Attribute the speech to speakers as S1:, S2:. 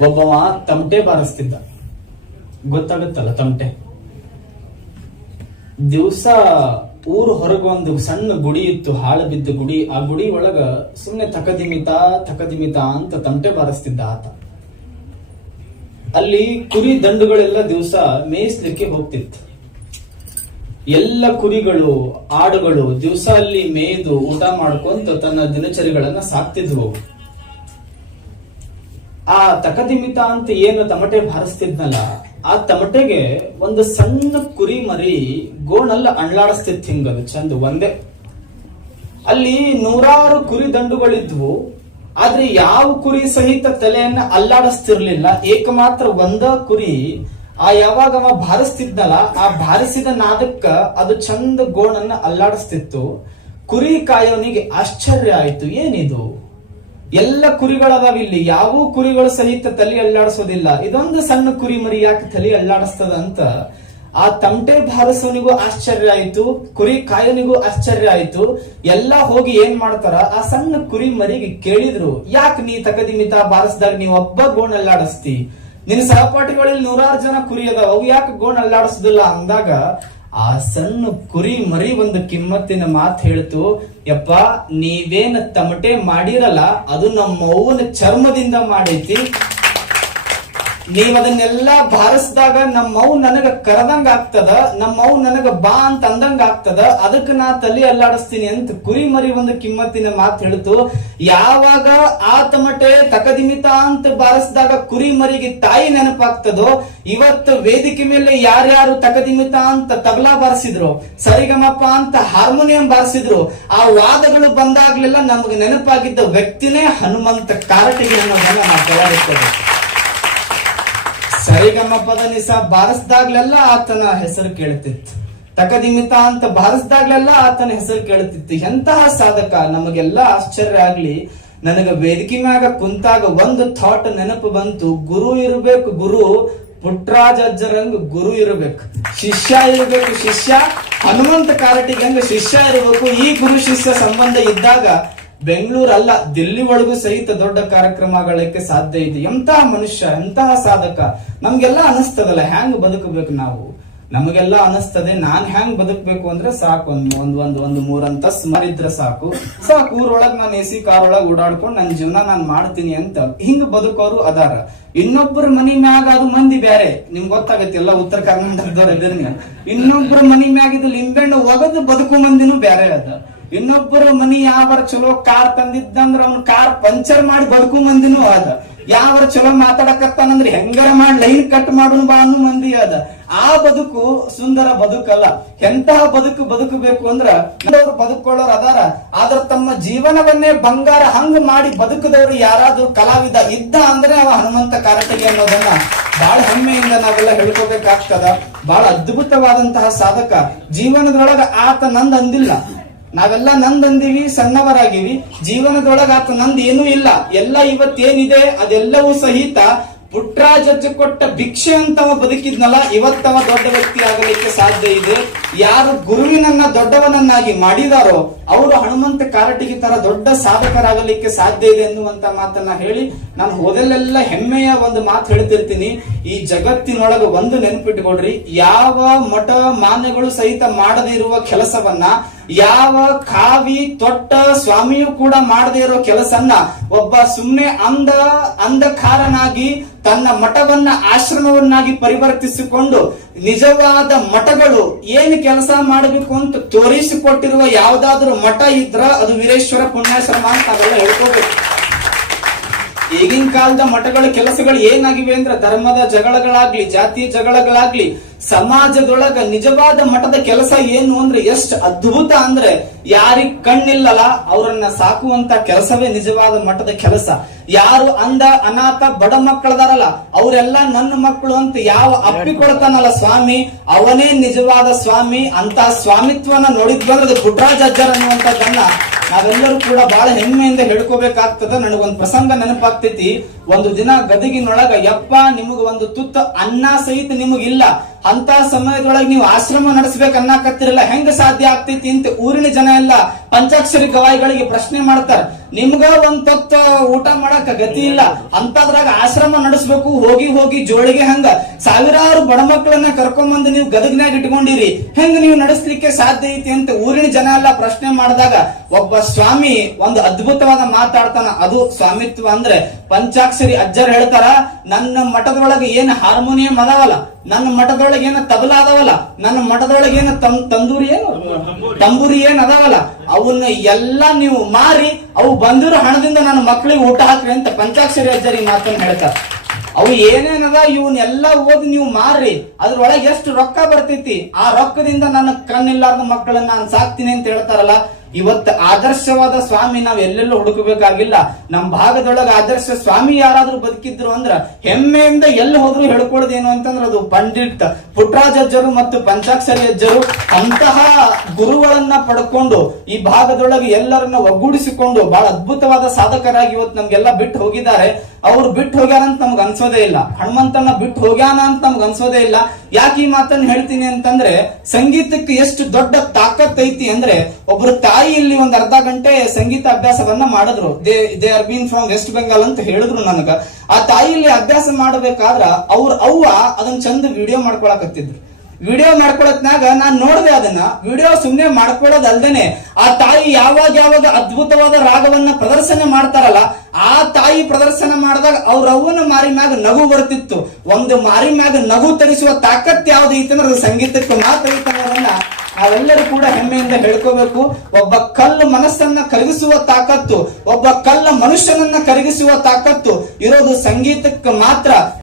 S1: ಒಬ್ಬವ ತಮಟೆ ಬಾರಿಸ್ತಿದ್ದ. ಗೊತ್ತಾಗುತ್ತಲ್ಲ ತಮಟೆ? ದಿವಸ ಊರ್ ಹೊರಗೆ ಒಂದು ಸಣ್ಣ ಗುಡಿ ಇತ್ತು, ಹಾಳು ಬಿದ್ದ ಗುಡಿ. ಆ ಗುಡಿ ಒಳಗ ಸುಮ್ನೆ ತಕದಿಮಿತ ತಕದಿಮಿತ ಅಂತ ತಮಟೆ ಬಾರಿಸ್ತಿದ್ದ ಆತ. ಅಲ್ಲಿ ಕುರಿ ದಂಡುಗಳೆಲ್ಲ ದಿವಸ ಮೇಯಿಸ್ಲಿಕ್ಕೆ ಹೋಗ್ತಿತ್ತು. ಎಲ್ಲ ಕುರಿಗಳು, ಆಡುಗಳು ದಿವಸ ಅಲ್ಲಿ ಮೇಯ್ದು ಊಟ ಮಾಡ್ಕೊಂತ ತನ್ನ ದಿನಚರಿಗಳನ್ನ ಸಾಕ್ತಿದ್ವು. ಆ ತಕದಿಮಿತ ಅಂತ ಏನು ತಮಟೆ ಬಾರಿಸ್ತಿದ್ನಲ್ಲ, ಆ ತಮಟೆಗೆ ಒಂದು ಸಣ್ಣ ಕುರಿ ಮರಿ ಗೋಣಲ್ಲ ಅಣ್ಲಾಡಿಸ್ತಿತ್ತು ಹಿಂಗದು ಚಂದ ಒಂದೇ. ಅಲ್ಲಿ ನೂರಾರು ಕುರಿ ದಂಡುಗಳಿದ್ವು, ಆದ್ರೆ ಯಾವ ಕುರಿ ಸಹಿತ ತಲೆಯನ್ನ ಅಲ್ಲಾಡಿಸ್ತಿರ್ಲಿಲ್ಲ, ಏಕಮಾತ್ರ ಒಂದ ಕುರಿ ಆ ಯಾವಾಗ ಅವ ಬಾರಿಸ್ತಿದ್ನಲ್ಲ, ಆ ಬಾರಿಸಿದ ನಾದಕ್ಕ ಅದು ಚಂದ ಗೋಣನ್ನ ಅಲ್ಲಾಡಿಸ್ತಿತ್ತು. ಕುರಿ ಕಾಯೋನಿಗೆ ಆಶ್ಚರ್ಯ ಆಯ್ತು, ಏನಿದು? ಎಲ್ಲ ಕುರಿಗಳದಾವ ಇಲ್ಲಿ. ಯಾವ ಕುರಿಗಳು ಸಹಿತ ತಲೆ ಅಲ್ಲಾಡಿಸೋದಿಲ್ಲ. ಇದೊಂದು ಸಣ್ಣ ಕುರಿ ಮರಿ ಯಾಕೆ ತಲೆ ಅಲ್ಲಾಡಿಸ್ತದ ಅಂತ? ಆ ತಮಟೆ ಬಾರಿಸೋನಿಗೂ ಆಶ್ಚರ್ಯ ಆಯ್ತು, ಕುರಿ ಕಾಯನಿಗೂ ಆಶ್ಚರ್ಯ ಆಯ್ತು. ಎಲ್ಲಾ ಹೋಗಿ ಏನ್ ಮಾಡ್ತಾರ? ಆ ಸಣ್ಣ ಕುರಿ ಮರಿಗೆ ಕೇಳಿದ್ರು, ಯಾಕೆ ನೀ ತಕದಿಮಿತ ಬಾರಿಸಿದಾಗ ನೀ ಒಬ್ಬ ಗೋಣ ಅಲ್ಲಾಡಿಸ್ತಿ? ನಿನ್ನ ಸಹಪಾಠಿಗಳಲ್ಲಿ ನೂರಾರು ಜನ ಕುರಿ ಅದಾವ, ಅವು ಯಾಕೆ ಗೋಣ ಅಲ್ಲಾಡಿಸೋದಿಲ್ಲ? ಅಂದಾಗ ಆ ಸಣ್ಣ ಕುರಿ ಮರಿ ಒಂದು ಕಿಮ್ಮತ್ತಿನ ಮಾತು ಹೇಳ್ತು, ಯಪ್ಪ, ನೀವೇನ ತಮಟೆ ಮಾಡಿರಲ್ಲ, ಅದು ನಮ್ಮ ಅವ್ವನ ಚರ್ಮದಿಂದ ಮಾಡೈತಿ. ನೀವ್ ಅದನ್ನೆಲ್ಲ ಬಾರಿಸಿದಾಗ ನಮ್ಮವ್ ನನಗ ಕರದಂಗ ಆಗ್ತದ ನಮ್ಮವ್ ನನಗ ಬಾ ಅಂತ ಅಂದಂಗ ಆಗ್ತದ, ಅದಕ್ಕೆ ನಾ ತಲೆ ಅಲ್ಲಾಡಿಸ್ತೀನಿ ಅಂತ ಕುರಿ ಮರಿ ಒಂದು ಕಿಮ್ಮತ್ತಿನ ಮಾತು ಹೇಳ್ತು. ಯಾವಾಗ ಆ ತಮಟೆ ತಕದಿಮಿತ ಅಂತ ಬಾರಿಸಿದಾಗ ಕುರಿ ಮರಿಗೆ ತಾಯಿ ನೆನಪಾಗ್ತದೋ, ಇವತ್ತು ವೇದಿಕೆ ಮೇಲೆ ಯಾರ್ಯಾರು ತಕದಿಮಿತ ಅಂತ ತಬಲಾ ಬಾರಿಸಿದ್ರು ಸರಿಗಮಪ್ಪ ಅಂತ ಹಾರ್ಮೋನಿಯಂ ಬಾರಿಸಿದ್ರು, ಆ ವಾದಗಳು ಬಂದಾಗ್ಲೆಲ್ಲ ನಮ್ಗೆ ನೆನಪಾಗಿದ್ದ ವ್ಯಕ್ತಿನೇ ಹನುಮಂತ ಕಾರಟಿಗೆ ಅನ್ನೋದನ್ನ ನಾವು ತಯಾರಿಸ್ತೇವೆ ಸರಿಗಮ ಪದ ನಿಸ ಬಾರಿಸಿದಾಗ್ಲೆಲ್ಲ ಆತನ ಹೆಸರು ಕೇಳ್ತಿತ್ತು. ತಕದಿಮಿತ ಅಂತ ಬಾರಿಸಿದಾಗ್ಲೆಲ್ಲ ಆತನ ಹೆಸರು ಕೇಳ್ತಿತ್ತು. ಎಂತಹ ಸಾಧಕ? ನಮಗೆಲ್ಲ ಆಶ್ಚರ್ಯ ಆಗ್ಲಿ. ನನಗ ವೇದಿಕೆ ಮ್ಯಾಗ ಕುಂತಾಗ ಒಂದು ಥಾಟ್ ನೆನಪು ಬಂತು. ಗುರು ಇರಬೇಕು ಗುರು, ಪುಟ್ರಾಜ ಅಜ್ಜರಂಗ್ ಗುರು ಇರಬೇಕು. ಶಿಷ್ಯ ಇರಬೇಕು ಶಿಷ್ಯ, ಹನುಮಂತ ಕಾರಟಿಗೆ ಶಿಷ್ಯ ಇರಬೇಕು, ಈ ಗುರು ಶಿಷ್ಯ ಸಂಬಂಧ ಇದ್ದಾಗ ಬೆಂಗಳೂರು ಅಲ್ಲ ದಿಲ್ಲಿ ಒಳಗೂ ಸಹಿತ ದೊಡ್ಡ ಕಾರ್ಯಕ್ರಮಗಳಕ್ಕೆ ಸಾಧ್ಯ ಇದೆ. ಎಂತಹ ಮನುಷ್ಯ ಎಂತಹ ಸಾಧಕ. ನಮ್ಗೆಲ್ಲ ಅನಿಸ್ತದಲ್ಲ, ಹ್ಯಾಂಗ್ ಬದುಕಬೇಕು ನಾವು? ನಮಗೆಲ್ಲ ಅನಿಸ್ತದೆ, ನಾನ್ ಹ್ಯಾಂಗ್ ಬದುಕಬೇಕು ಅಂದ್ರೆ ಸಾಕು. ಒಂದ್ ಒಂದ್ ಒಂದ್, ಒಂದು ಮೂರಂತ ಸ್ಮರಿದ್ರೆ ಸಾಕು. ಸಾಕು, ಊರೊಳಗ್ ನಾನು ಎ ಸಿ ಕಾರ್ ಒಳಗ್ ಓಡಾಡ್ಕೊಂಡು ನನ್ನ ಜೀವನ ನಾನ್ ಮಾಡ್ತೀನಿ ಅಂತ. ಹಿಂಗ್ ಬದುಕೋರು ಅದಾರ. ಇನ್ನೊಬ್ಬರ ಮನಿ ಮ್ಯಾಗ ಅದು ಮಂದಿ ಬೇರೆ ನಿಮ್ಗೆ ಗೊತ್ತಾಗತ್ತೆ, ಎಲ್ಲ ಉತ್ತರ ಕರ್ನಾಟಕದವ್ರ ಇದನ್ನ ಇನ್ನೊಬ್ಬರ ಮನಿ ಮ್ಯಾಗ ಇದು ಲಿಂಬೆಣ್ಣು ಒಗದು ಬದುಕು ಮಂದಿನೂ ಬೇರೆ ಅದ. ಇನ್ನೊಬ್ಬರ ಮನಿ ಯಾವರ ಚಲೋ ಕಾರ್ ತಂದಿದ್ದಂದ್ರ ಅವ್ನ ಕಾರ್ ಪಂಚರ್ ಮಾಡಿ ಬದುಕು ಮಂದಿನೂ ಅದ ಯಾವರ ಚಲೋ ಮಾತಾಡಕತ್ತಾನಂದ್ರೆ ಹೆಂಗರ ಮಾಡಿ ಲೈನ್ ಕಟ್ ಮಾಡೋನು ಬಾ ಅನ್ನು ಮಂದಿ ಅದ. ಆ ಬದುಕು ಸುಂದರ ಬದುಕಲ್ಲ. ಎಂತಹ ಬದುಕು ಬದುಕಬೇಕು ಅಂದ್ರ ಅವ್ರು ಬದುಕೊಳ್ಳೋರು ಅದಾರ. ಆದ್ರ ತಮ್ಮ ಜೀವನವನ್ನೇ ಬಂಗಾರ ಹಂಗ ಮಾಡಿ ಬದುಕದವ್ರು ಯಾರಾದ್ರೂ ಕಲಾವಿದ ಇದ್ದ ಅಂದ್ರೆ ಅವ ಹನುಮಂತ ಕಾರಟಗಿ ಅನ್ನೋದನ್ನ ಬಹಳ ಹೆಮ್ಮೆಯಿಂದ ನಾವೆಲ್ಲ ಹೇಳ್ಕೋಬೇಕಾಗ್ತದ. ಬಹಳ ಅದ್ಭುತವಾದಂತಹ ಸಾಧಕ. ಜೀವನದೊಳಗ ಆತ ನಂದ್ ಅಂದಿಲ್ಲ. ನಾವೆಲ್ಲ ನಂದಂದಿವಿ, ಸಣ್ಣವರಾಗಿವಿ. ಜೀವನದೊಳಗ ಆತ ನಂದ್ ಏನೂ ಇಲ್ಲ. ಎಲ್ಲ ಇವತ್ತೇನಿದೆ, ಅದೆಲ್ಲವೂ ಸಹಿತ ಪುಟ್ರಾಜ ಕೊಟ್ಟ ಭಿಕ್ಷೆ ಅಂತವ ಬದುಕಿದ್ನಲ್ಲ, ಇವತ್ತವ ದೊಡ್ಡ ವ್ಯಕ್ತಿ ಆಗಲಿಕ್ಕೆ ಸಾಧ್ಯ ಇದೆ. ಯಾರು ಗುರುವಿನನ್ನ ದೊಡ್ಡವನನ್ನಾಗಿ ಮಾಡಿದಾರೋ, ಅವರು ಹನುಮಂತ ಕಾರಟಿಗೆ ತರ ದೊಡ್ಡ ಸಾಧಕರಾಗಲಿಕ್ಕೆ ಸಾಧ್ಯ ಇದೆ ಎನ್ನುವಂತ ಮಾತನ್ನ ಹೇಳಿ ನಾನು ಹೋದಲ್ಲೆಲ್ಲ ಹೆಮ್ಮೆಯ ಒಂದು ಮಾತು ಹೇಳ್ತಿರ್ತೀನಿ. ಈ ಜಗತ್ತಿನೊಳಗ ಒಂದು ನೆನ್ಪಿಟ್ಕೊಡ್ರಿ ಯಾವ ಮಠ ಮಾನ್ಯಗಳು ಸಹಿತ ಮಾಡದೇ ಇರುವ ಕೆಲಸವನ್ನ ಯಾವ ಕಾವಿ, ತೊಟ್ಟ ಸ್ವಾಮಿಯು ಕೂಡ ಮಾಡದೇ ಇರೋ ಕೆಲಸನ್ನ ಒಬ್ಬ ಸುಮ್ಮನೆ ಅಂಧ, ಅಂಧಕಾರನಾಗಿ ತನ್ನ ಮಠವನ್ನ, ಆಶ್ರಮವನ್ನಾಗಿ ಪರಿವರ್ತಿಸಿಕೊಂಡು ನಿಜವಾದ ಮಠಗಳು ಏನು ಕೆಲಸ ಮಾಡಬೇಕು ಅಂತ ತೋರಿಸಿಕೊಟ್ಟಿರುವ ಯಾವ್ದಾದ್ರು ಮಠ ಇದ್ರ ಅದು ವೀರೇಶ್ವರ ಪುಣ್ಯಾಶ್ರಮ ಅಂತ ಅದೆಲ್ಲ ಹೇಳ್ಕೋಬೇಕು. ಈಗಿನ ಕಾಲದ ಮಠಗಳ ಕೆಲಸಗಳು ಏನಾಗಿವೆ ಅಂದ್ರೆ ಧರ್ಮದ ಜಗಳಗಳಾಗ್ಲಿ ಜಾತಿಯ ಜಗಳಗಳಾಗ್ಲಿ ಸಮಾಜದೊಳಗ ನಿಜವಾದ ಮಠದ ಕೆಲಸ ಏನು ಅಂದ್ರೆ ಎಷ್ಟು ಅದ್ಭುತ ಅಂದ್ರೆ ಯಾರಿಗ್ ಕಣ್ಣಿಲ್ಲಲ್ಲ ಅವರನ್ನ ಸಾಕುವಂತ ಕೆಲಸವೇ ನಿಜವಾದ ಮಠದ ಕೆಲಸ. ಯಾರು ಅಂದ ಅನಾಥ, ಬಡ ಮಕ್ಕಳದಾರಲ್ಲ, ಅವರೆಲ್ಲ ನನ್ನ ಮಕ್ಕಳು ಅಂತ ಯಾವ ಅಪ್ಪಿಕೊಳ್ತಾನಲ್ಲ ಸ್ವಾಮಿ? ಅವನೇ ನಿಜವಾದ ಸ್ವಾಮಿ ಅಂತ ಸ್ವಾಮಿತ್ವನ ನೋಡಿದ್ ಬಂದ್ರೆ ಅದು ಪುಟ್ರಾಜ ಅಜ್ಜರ್ ಅನ್ನುವಂಥದ್ದನ್ನ ನಾವೆಲ್ಲರೂ ಕೂಡ ಬಹಳ ಹೆಮ್ಮೆಯಿಂದ ಹೇಳ್ಕೋಬೇಕಾಗ್ತದ. ನನಗೊಂದು ಪ್ರಸಂಗ ನೆನಪಾಗ್ತೈತಿ. ಒಂದು ದಿನ ಗದಗಿನೊಳಗ, ಯಪ್ಪ, ನಿಮಗ ಒಂದು ತುತ್ತ ಅನ್ನ ಸಹಿತ ನಿಮಗಿಲ್ಲ. ಅಂತ ಸಮಯದೊಳಗೆ ನೀವು ಆಶ್ರಮ ನಡೆಸಬೇಕು ಅನ್ನಕತ್ತಿರಲ್ಲ, ಹೆಂಗ ಸಾಧ್ಯ ಆಗ್ತೈತಿ ಅಂತ ಊರಿನ ಜನ ಎಲ್ಲ ಪಂಚಾಕ್ಷರಿ ಗವಾಯಿಗಳಿಗೆ ಪ್ರಶ್ನೆ ಮಾಡ್ತಾರ. ನಿಮ್ಗ ಒಂದ್ ತಪ್ಪ ಊಟ ಮಾಡಕ್ ಗತಿ ಇಲ್ಲ. ಅಂತದ್ರಾಗ ಆಶ್ರಮ ನಡೆಸಬೇಕು, ಹೋಗಿ ಹೋಗಿ ಜೋಳಿಗೆ ಹಂಗ. ಸಾವಿರಾರು ಬಡ ಮಕ್ಕಳನ್ನ ಕರ್ಕೊಂಬಂದು ನೀವು ಗದಗ್ನಾಗ ಇಟ್ಕೊಂಡಿರಿ. ಹೆಂಗ ನೀವು ನಡೆಸ್ಲಿಕ್ಕೆ ಸಾಧ್ಯ ಐತಿ ಅಂತ ಊರಿನ ಜನ ಎಲ್ಲ ಪ್ರಶ್ನೆ ಮಾಡಿದಾಗ, ಒಬ್ಬ ಸ್ವಾಮಿ ಒಂದು ಅದ್ಭುತವಾದ ಮಾತಾಡ್ತಾನ. ಅದು ಸ್ವಾಮಿತ್ವ ಅಂದ್ರೆ ಪಂಚಾಕ್ಷರಿ ಅಜ್ಜರ್ ಹೇಳ್ತಾರ ನನ್ನ ಮಠದೊಳಗೆ ಏನ್ ಹಾರ್ಮೋನಿಯಂ ಅದಾವಲ್ಲ ನನ್ನ ಮಠದೊಳಗೆ ಏನ ತಬಲ ಅದಾವಲ್ಲ ನನ್ನ ಮಠದೊಳಗೆ ಏನ ತಂ ತಂದೂರಿ ಏನು? ತಂಬೂರಿ. ಏನ್ ಅದಾವಲ್ಲ ಅವನ್ನ ಎಲ್ಲಾ ನೀವು ಮಾರಿ ಅವು ಬಂದಿರೋ ಹಣದಿಂದ ನನ್ನ ಮಕ್ಕಳಿಗೆ ಊಟ ಹಾಕ್ರಿ ಅಂತ ಪಂಚಾಕ್ಷರಿ ಅಜ್ಜರಿ ಮಾತನ್ನ ಹೇಳ್ತಾರ. ಅವು ಏನೇನದ ಇವನ್ನೆಲ್ಲ ಓದಿ ನೀವು ಮಾರ್ರಿ ಅದ್ರೊಳಗೆ ಎಷ್ಟು ರೊಕ್ಕ ಬರ್ತೈತಿ ಆ ರೊಕ್ಕದಿಂದ ನನ್ನ ಕಣ್ಣಿಲ್ಲಾರ್ದ ಮಕ್ಕಳನ್ನ ನಾನು ಸಾಕ್ತೀನಿ ಅಂತ ಹೇಳ್ತಾರಲ್ಲ ಇವತ್ತು ಆದರ್ಶವಾದ ಸ್ವಾಮಿ ನಾವು ಎಲ್ಲೆಲ್ಲೂ ಹುಡುಕಬೇಕಾಗಿಲ್ಲ. ನಮ್ಮ ಭಾಗದೊಳಗೆ ಆದರ್ಶ ಸ್ವಾಮಿ ಯಾರಾದರೂ ಬದುಕಿದ್ರು ಅಂದ್ರ ಹೆಮ್ಮೆಯಿಂದ ಎಲ್ಲಿ ಹೋದ್ರು ಹೇಳ್ಕೊಳ್ಳೋದೇನು ಅಂತಂದ್ರೆ ಅದು ಪಂಡಿತ್ ಪುಟ್ರಾಜ್ ಅಜ್ಜರು ಮತ್ತು ಪಂಚಾಕ್ಷರಿ ಅಜ್ಜರು ಅಂತಹ ಗುರುಗಳನ್ನ ಪಡ್ಕೊಂಡು ಈ ಭಾಗದೊಳಗೆ ಎಲ್ಲರನ್ನ ಒಗ್ಗೂಡಿಸಿಕೊಂಡು ಬಹಳ ಅದ್ಭುತವಾದ ಸಾಧಕರಾಗಿ ಇವತ್ತು ನಮ್ಗೆಲ್ಲ ಬಿಟ್ಟು ಹೋಗಿದ್ದಾರೆ. ಅವ್ರು ಬಿಟ್ಟು ಹೋಗ್ಯಾರ ಅಂತ ನಮ್ಗೆ ಅನ್ಸೋದೇ ಇಲ್ಲ. ಹನುಮಂತನ ಬಿಟ್ಟು ಹೋಗ್ಯಾನ ಅಂತ ನಮ್ಗೆ ಅನ್ಸೋದೇ ಇಲ್ಲ. ಯಾಕೆ ಈ ಮಾತನ್ನ ಹೇಳ್ತೀನಿ ಅಂತಂದ್ರೆ ಸಂಗೀತಕ್ಕೆ ಎಷ್ಟು ದೊಡ್ಡ ತಾಕತ್ ಐತಿ ಅಂದ್ರೆ ಒಬ್ರು ತಾಯಿ ಇಲ್ಲಿ ಒಂದ್ ಅರ್ಧ ಗಂಟೆ ಸಂಗೀತ ಅಭ್ಯಾಸವನ್ನ ಮಾಡಿದ್ರು. They they are been from West Bengal ಅಂತ ಹೇಳಿದ್ರು ನನಗ. ಆ ತಾಯಿ ಇಲ್ಲಿ ಅಭ್ಯಾಸ ಮಾಡಬೇಕಾದ್ರ ಅವ್ರ ಅವ್ವ ಅದನ್ನ ಚಂದ ವಿಡಿಯೋ ಮಾಡ್ಕೊಳಕತ್ತಿದ್ರು. ವಿಡಿಯೋ ಮಾಡ್ಕೊಳತ್ನಾಗ ನಾನ್ ನೋಡ್ದೆ ಅದನ್ನ. ವಿಡಿಯೋ ಸುಮ್ನೆ ಮಾಡ್ಕೊಳ್ಳೋದಲ್ದೇನೆ ಆ ತಾಯಿ ಯಾವಾಗ ಯಾವಾಗ ಅದ್ಭುತವಾದ ರಾಗವನ್ನ ಪ್ರದರ್ಶನ ಮಾಡ್ತಾರಲ್ಲ, ಆ ತಾಯಿ ಪ್ರದರ್ಶನ ಮಾಡಿದಾಗ ಅವ್ರ ಅವ್ವನ ಮಾರಿ ಮ್ಯಾಗ ನಗು ಬರ್ತಿತ್ತು. ಒಂದು ಮಾರಿ ಮ್ಯಾಗ ನಗು ತರಿಸುವ ತಾಕತ್ ಯಾವ್ದು ಐತಂದ್ರೆ ಸಂಗೀತಕ್ಕೆ ಮಾತ್ರ ಐತಿ ನಾವೆಲ್ಲರೂ ಕೂಡ ಹೆಮ್ಮೆಯಿಂದ ಹೇಳ್ಕೋಬೇಕು. ಒಬ್ಬ ಕಲ್ಲು ಮನಸ್ಸನ್ನ ಕರಗಿಸುವ ತಾಕತ್ತು, ಒಬ್ಬ ಕಲ್ಲ ಮನುಷ್ಯನನ್ನ ಕರಗಿಸುವ ತಾಕತ್ತು ಇರೋದು ಸಂಗೀತಕ್ಕೆ ಮಾತ್ರ.